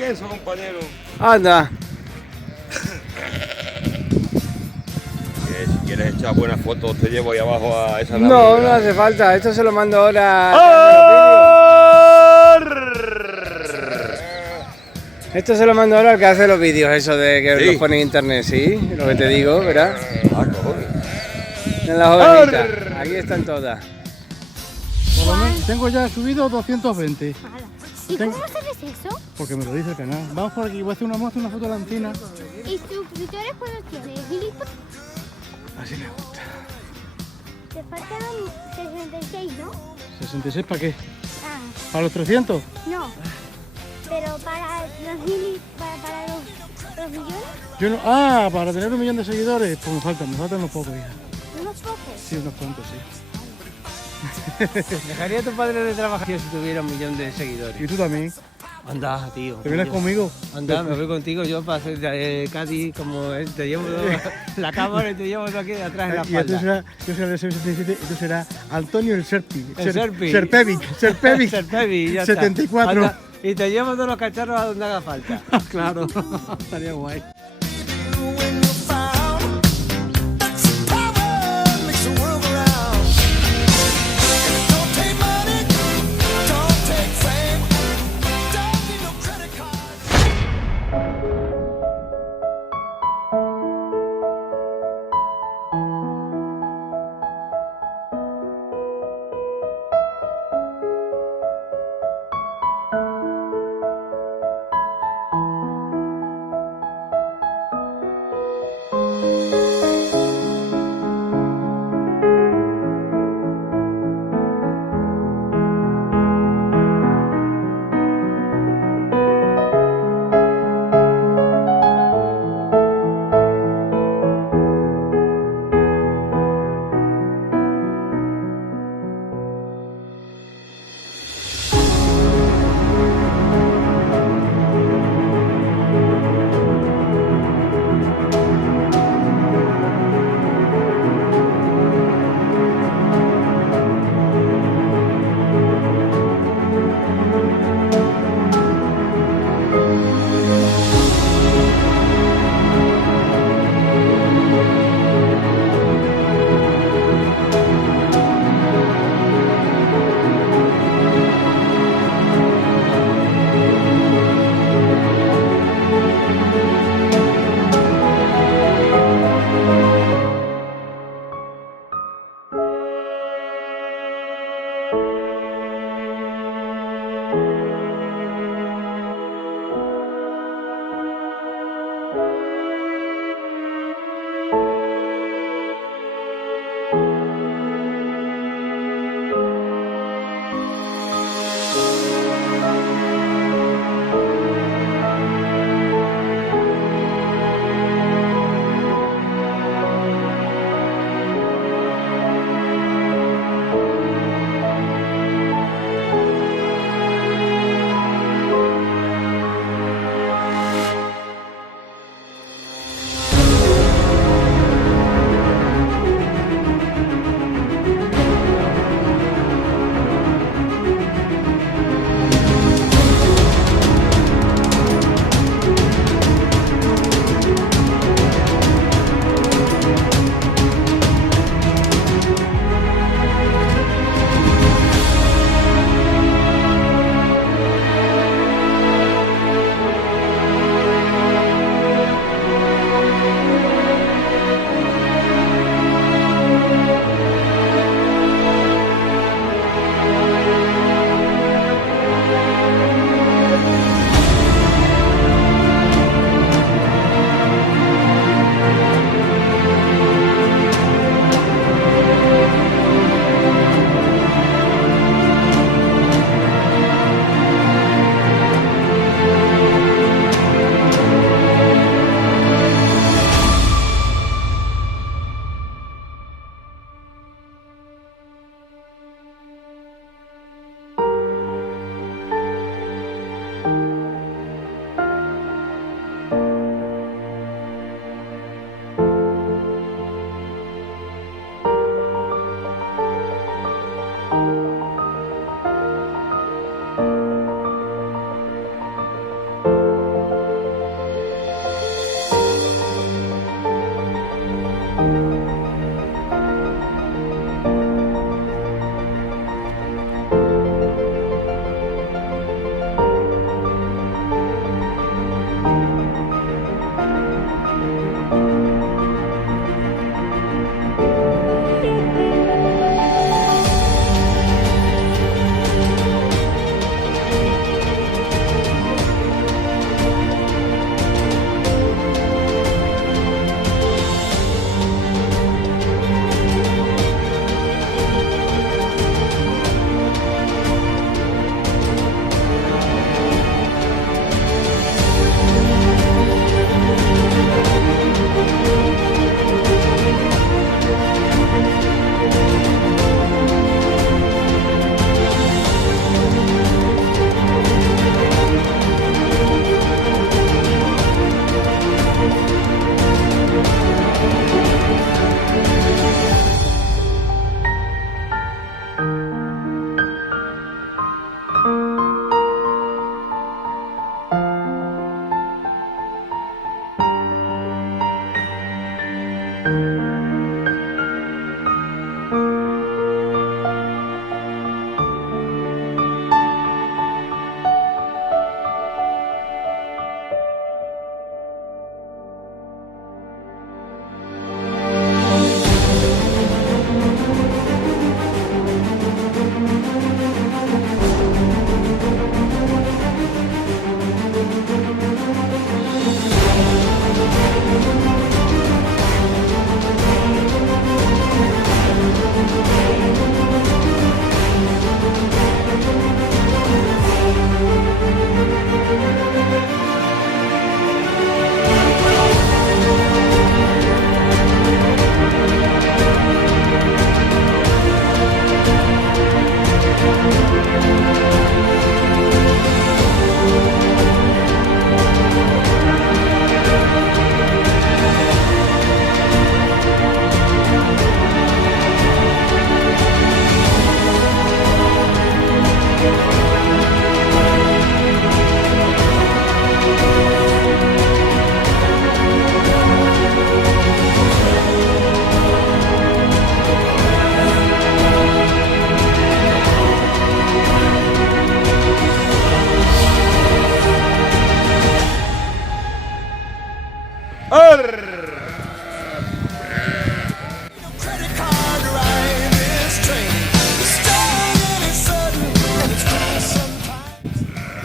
pienso, compañero. Anda. Que si quieres echar buenas fotos, te llevo ahí abajo a esa nave. No, no hace falta. Esto se lo mando ahora. Que hace los vídeos. Esto se lo mando ahora al que hace los vídeos, eso de que Sí. los pone en internet, sí. Lo que te digo, ¿verdad? Ah, cojones. En las ovenitas. Aquí están todas. Por lo menos tengo ya subido 220. ¿Y Tengo- cómo sabes eso? Porque me lo dice el canal. Vamos por aquí, voy a hacer una foto de la encina. ¿Y suscriptores cuántos tienes? ¿Gilipollas? Así me gusta. Te faltan 66, ¿no? ¿66 para qué? Ah, ¿Para los 300? no. Pero para para los millones, Yo no, para tener 1 millón de seguidores, pues me faltan unos pocos, hija. unos pocos. Sí, unos cuantos, sí. ¿Dejaría a tu padre de trabajar si tuviera 1 millón de seguidores? Y tú también. Anda, tío. ¿Te vienes conmigo? Anda, me voy contigo yo para hacer Cádiz como es. Te llevo la cámara y te llevo aquí atrás en la Y tú espalda. serás, yo seré el 77 y tú serás Antonio el Serpi. El Serpi. Serpevic. Serpevi, ya está. 74. Anda, y te llevo todos los cacharros a donde haga falta. Claro, estaría guay.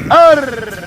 ¡Arr!